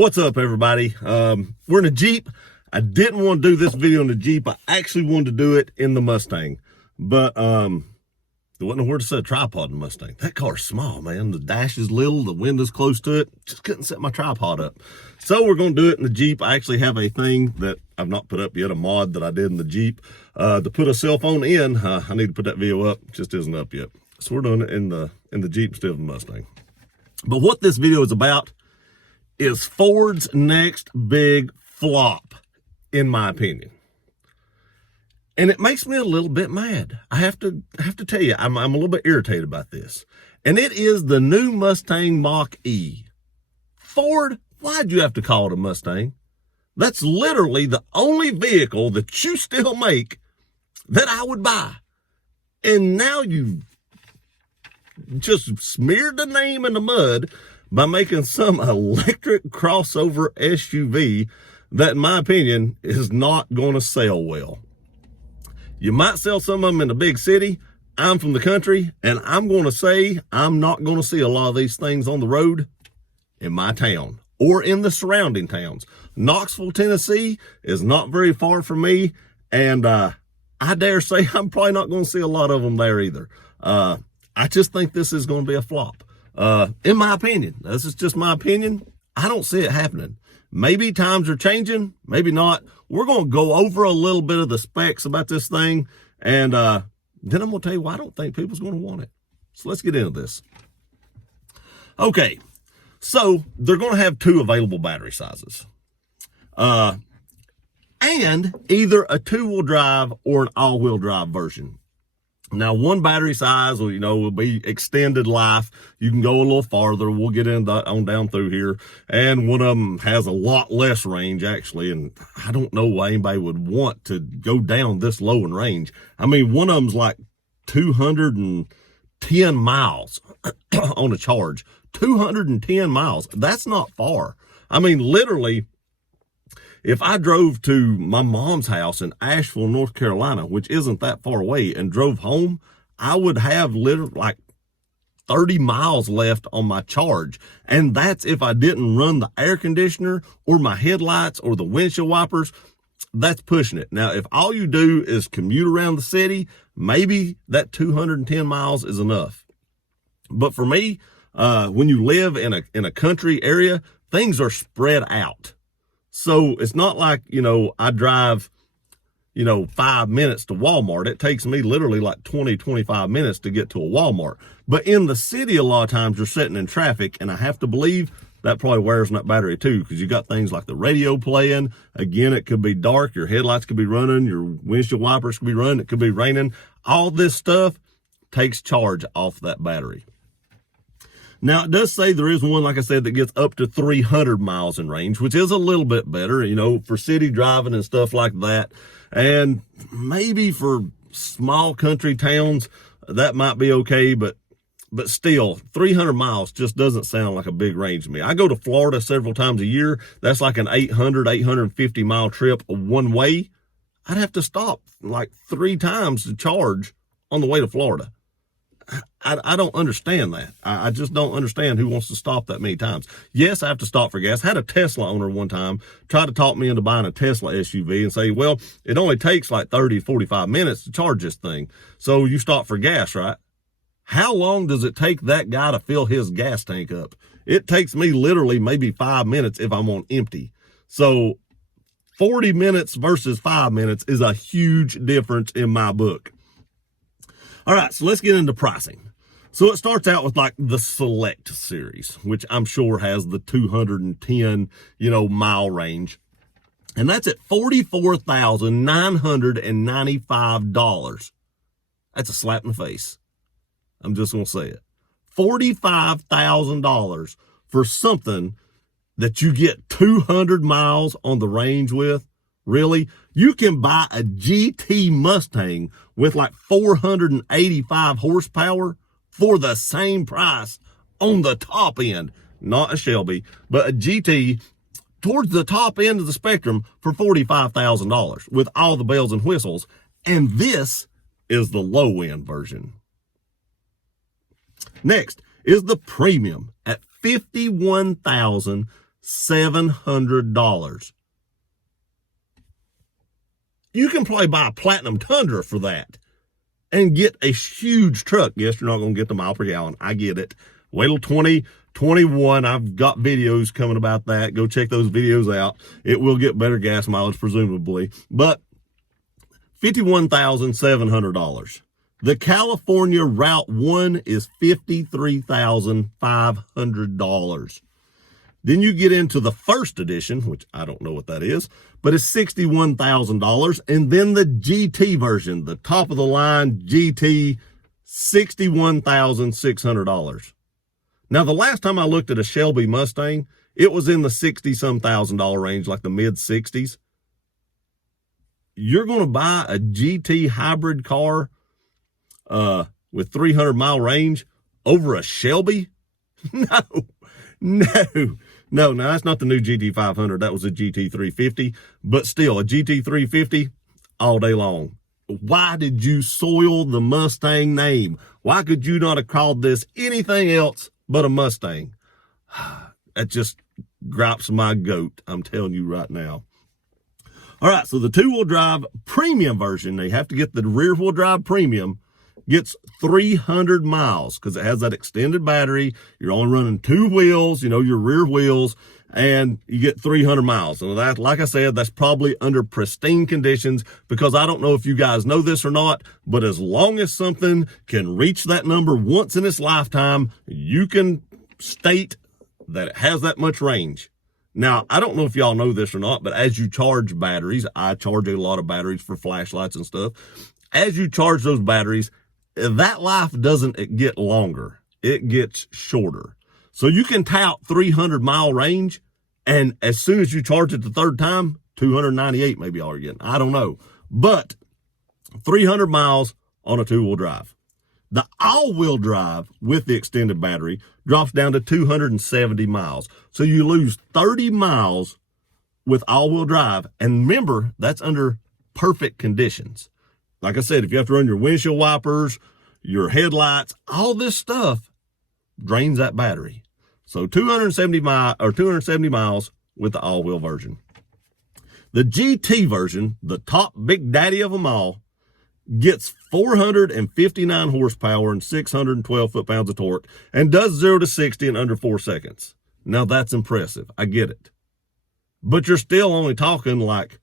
What's up, everybody? We're in a Jeep. I didn't want to do this video in the Jeep. I actually wanted to do it in the Mustang, but there wasn't nowhere to set a tripod in the Mustang. That car's small, man. The dash is little, the window's close to it. Just couldn't set my tripod up. So we're going to do it in the Jeep. I actually have a thing that I've not put up yet, a mod that I did in the Jeep to put a cell phone in. I need to put that video up. It just isn't up yet. So we're doing it in the Jeep instead of the Mustang. But what this video is about is Ford's next big flop, in my opinion. And it makes me a little bit mad. I have to tell you, I'm a little bit irritated about this. And it is the new Mustang Mach E. Ford, why'd you have to call it a Mustang? That's literally the only vehicle that you still make that I would buy. And now you just smeared the name in the mud by making some electric crossover SUV that, in my opinion, is not going to sell well. You might sell some of them in the big city. I'm from the country, and I'm going to say I'm not going to see a lot of these things on the road in my town or in the surrounding towns. Knoxville, Tennessee is not very far from me, and I dare say I'm probably not going to see a lot of them there either. I just think this is going to be a flop. In my opinion, this is just my opinion. I don't see it happening. Maybe times are changing, maybe not. We're going to go over a little bit of the specs about this thing, and then I'm going to tell you why I don't think people's going to want it. So let's get into this. Okay, so they're going to have two available battery sizes. And either a two-wheel drive or an all-wheel drive version. Now, one battery size will be extended life. You can go a little farther. We'll get on down through here. And one of them has a lot less range, actually. And I don't know why anybody would want to go down this low in range. I mean, one of them's like 210 miles on a charge. 210 miles. That's not far. I mean, literally, if I drove to my mom's house in Asheville, North Carolina, which isn't that far away, and drove home, I would have literally like 30 miles left on my charge. And that's if I didn't run the air conditioner or my headlights or the windshield wipers. That's pushing it. Now, if all you do is commute around the city, maybe that 210 miles is enough. But for me, when you live in a country area, things are spread out. So it's not like, I drive, 5 minutes to Walmart. It takes me literally like 20, 25 minutes to get to a Walmart. But in the city, a lot of times you're sitting in traffic, and I have to believe that probably wears on that battery too, because you got things like the radio playing. Again, it could be dark. Your headlights could be running. Your windshield wipers could be running. It could be raining. All this stuff takes charge off that battery. Now, it does say there is one, like I said, that gets up to 300 miles in range, which is a little bit better, for city driving and stuff like that. And maybe for small country towns, that might be okay, but still, 300 miles just doesn't sound like a big range to me. I go to Florida several times a year. That's like an 850 mile trip one way. I'd have to stop like 3 times to charge on the way to Florida. I don't understand that. I just don't understand who wants to stop that many times. Yes, I have to stop for gas. I had a Tesla owner one time try to talk me into buying a Tesla SUV and say, well, it only takes like 30, 45 minutes to charge this thing. So you stop for gas, right? How long does it take that guy to fill his gas tank up? It takes me literally maybe 5 minutes if I'm on empty. So 40 minutes versus 5 minutes is a huge difference in my book. All right, so let's get into pricing. So it starts out with like the Select series, which I'm sure has the 210, mile range. And that's at $44,995. That's a slap in the face. I'm just going to say it. $45,000 for something that you get 200 miles on the range with. Really? You can buy a GT Mustang with like 485 horsepower for the same price on the top end. Not a Shelby, but a GT towards the top end of the spectrum for $45,000 with all the bells and whistles. And this is the low end version. Next is the premium at $51,000. $700. You can probably buy a Platinum Tundra for that and get a huge truck. Yes, you're not going to get the mile per gallon. I get it. Wait till 2021. I've got videos coming about that. Go check those videos out. It will get better gas mileage, presumably. But $51,700. The California Route 1 is $53,500. Then you get into the first edition, which I don't know what that is, but it's $61,000. And then the GT version, the top of the line GT, $61,600. Now, the last time I looked at a Shelby Mustang, it was in the $60-some thousand range, like the mid 60s. You're going to buy a GT hybrid car with 300-mile range over a Shelby? No. Now that's not the new GT500. That was a GT350, but still a GT350 all day long. Why did you soil the Mustang name? Why could you not have called this anything else but a Mustang? That just gripes my goat. I'm telling you right now. All right. So the 2-wheel drive premium version, they have to get the rear wheel drive premium, gets 300 miles because it has that extended battery. You're only running 2 wheels, your rear wheels, and you get 300 miles. And that, like I said, that's probably under pristine conditions, because I don't know if you guys know this or not, but as long as something can reach that number once in its lifetime, you can state that it has that much range. Now, I don't know if y'all know this or not, but as you charge batteries, I charge a lot of batteries for flashlights and stuff. As you charge those batteries, that life doesn't get longer. It gets shorter. So you can tout 300-mile range, and as soon as you charge it the third time, 298 maybe all you're getting. I don't know. But 300 miles on a 2-wheel drive. The all-wheel drive with the extended battery drops down to 270 miles. So you lose 30 miles with all-wheel drive. And remember, that's under perfect conditions. Like I said, if you have to run your windshield wipers, your headlights, all this stuff drains that battery. So 270 miles with the all-wheel version. The GT version, the top big daddy of them all, gets 459 horsepower and 612 foot-pounds of torque and does 0 to 60 in under 4 seconds. Now that's impressive. I get it. But you're still only talking like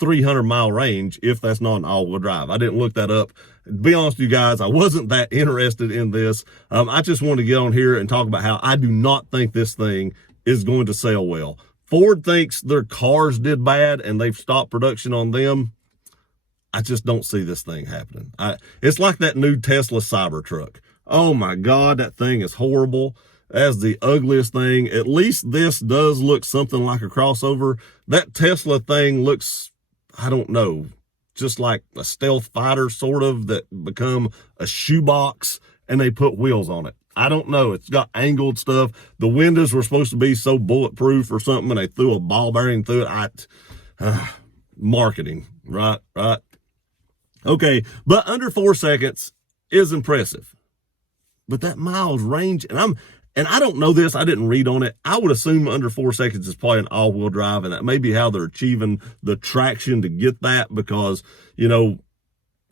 300-mile range if that's not an all-wheel drive. I didn't look that up. To be honest with you guys, I wasn't that interested in this. I just wanted to get on here and talk about how I do not think this thing is going to sell well. Ford thinks their cars did bad and they've stopped production on them. I just don't see this thing happening. It's like that new Tesla Cybertruck. Oh my God, that thing is horrible. That's the ugliest thing. At least this does look something like a crossover. That Tesla thing looks, I don't know, just like a stealth fighter sort of that become a shoebox and they put wheels on it. I don't know. It's got angled stuff. The windows were supposed to be so bulletproof or something, and they threw a ball bearing through it. Marketing, right? Okay, but under 4 seconds is impressive. But that miles range, and I don't know this, I didn't read on it. I would assume under 4 seconds is probably an all-wheel drive, and that may be how they're achieving the traction to get that, because,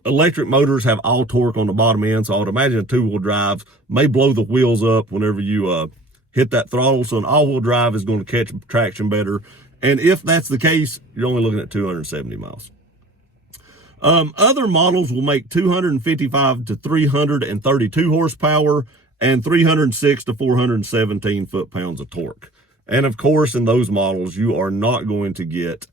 electric motors have all torque on the bottom end, so I would imagine a 2-wheel drive may blow the wheels up whenever you hit that throttle, so an all-wheel drive is going to catch traction better. And if that's the case, you're only looking at 270 miles. Other models will make 255 to 332 horsepower and 306 to 417 foot-pounds of torque. And of course, in those models, you are not going to get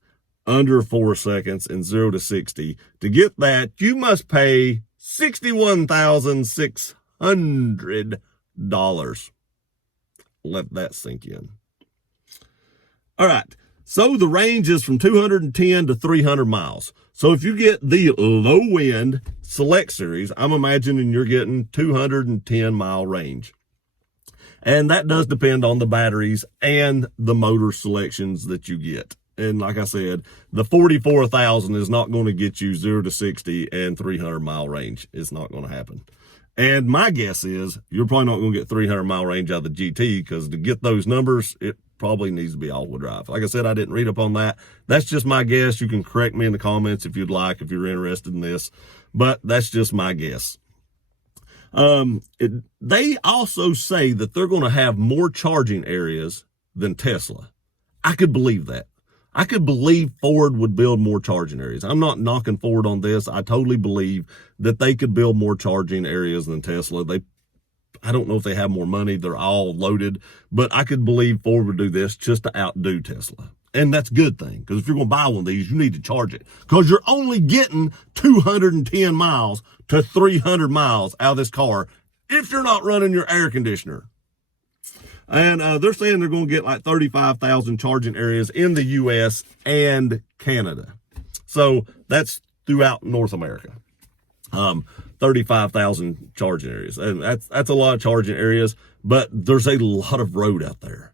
under 4 seconds and 0 to 60. To get that, you must pay $61,600. Let that sink in. All right. So the range is from 210 to 300 miles. So if you get the low end Select Series, I'm imagining you're getting 210 mile range. And that does depend on the batteries and the motor selections that you get. And like I said, the 44,000 is not going to get you 0 to 60 and 300 mile range. It's not going to happen. And my guess is you're probably not going to get 300 mile range out of the GT, because to get those numbers, it probably needs to be all-wheel drive. Like I said, I didn't read up on that. That's just my guess. You can correct me in the comments if you'd like, if you're interested in this, but that's just my guess. They also say that they're going to have more charging areas than Tesla. I could believe that. I could believe Ford would build more charging areas. I'm not knocking Ford on this. I totally believe that they could build more charging areas than Tesla. I don't know if they have more money. They're all loaded, but I could believe Ford would do this just to outdo Tesla. And that's a good thing, because if you're going to buy one of these, you need to charge it, because you're only getting 210 miles to 300 miles out of this car if you're not running your air conditioner. And they're saying they're going to get like 35,000 charging areas in the U.S. and Canada. So that's throughout North America. 35,000 charging areas. And that's a lot of charging areas, but there's a lot of road out there.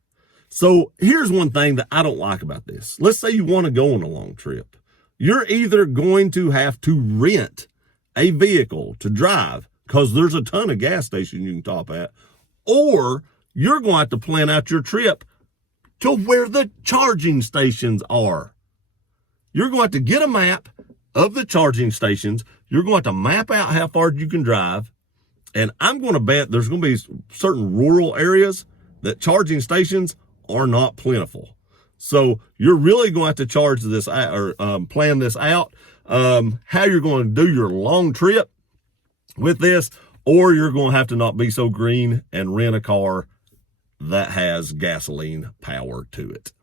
So here's one thing that I don't like about this. Let's say you want to go on a long trip. You're either going to have to rent a vehicle to drive, because there's a ton of gas stations you can top at, or you're going to have to plan out your trip to where the charging stations are. You're going to have to get a map of the charging stations. You're going to have to map out how far you can drive. And I'm going to bet there's going to be certain rural areas that charging stations are not plentiful. So you're really going to have to charge this out, or plan this out, how you're going to do your long trip with this, or you're going to have to not be so green and rent a car that has gasoline power to it.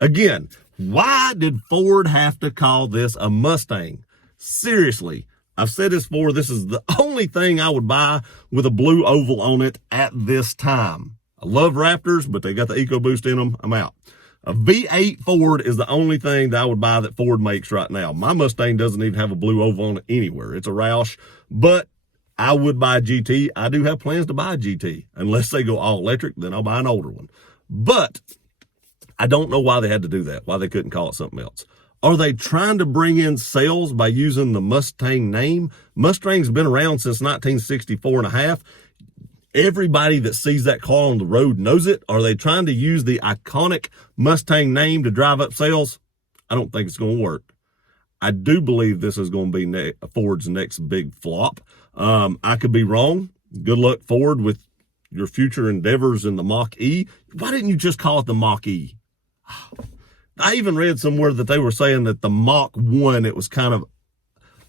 Again, why did Ford have to call this a Mustang? Seriously, I've said this before, this is the only thing I would buy with a blue oval on it at this time. I love Raptors, but they got the EcoBoost in them. I'm out. A V8 Ford is the only thing that I would buy that Ford makes right now. My Mustang doesn't even have a blue oval on it anywhere. It's a Roush, but I would buy a GT. I do have plans to buy a GT. Unless they go all electric, then I'll buy an older one. But I don't know why they had to do that, why they couldn't call it something else. Are they trying to bring in sales by using the Mustang name? Mustang's been around since 1964 and a half. Everybody that sees that car on the road knows it. Are they trying to use the iconic Mustang name to drive up sales? I don't think it's going to work. I do believe this is going to be Ford's next big flop. I could be wrong. Good luck, Ford, with your future endeavors in the Mach-E. Why didn't you just call it the Mach-E? I even read somewhere that they were saying that the Mach-1, it was kind of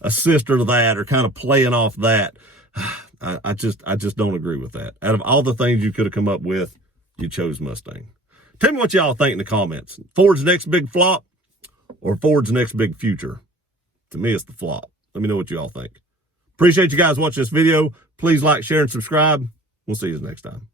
a sister to that, or kind of playing off that. I just don't agree with that. Out of all the things you could have come up with, you chose Mustang. Tell me what y'all think in the comments. Ford's next big flop or Ford's next big future? To me, it's the flop. Let me know what y'all think. Appreciate you guys watching this video. Please like, share, and subscribe. We'll see you next time.